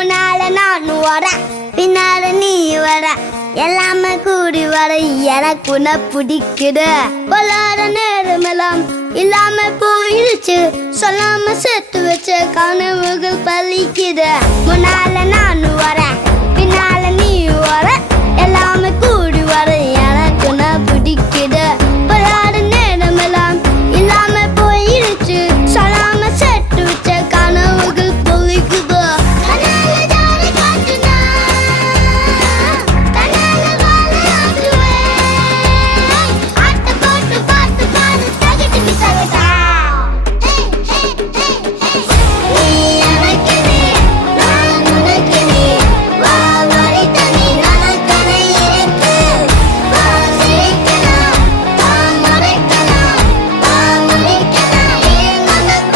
முன்னால நான் வர பின்னால நீ வர எல்லாமே கூடி வர எனக்கு உன்னை பிடிக்குது பொல்லாத நேரமெல்லாம் இல்லாம போயிடுச்சு சொல்லாம சேர்த்து வச்ச கனவுகள் பலிக்குது முன்னால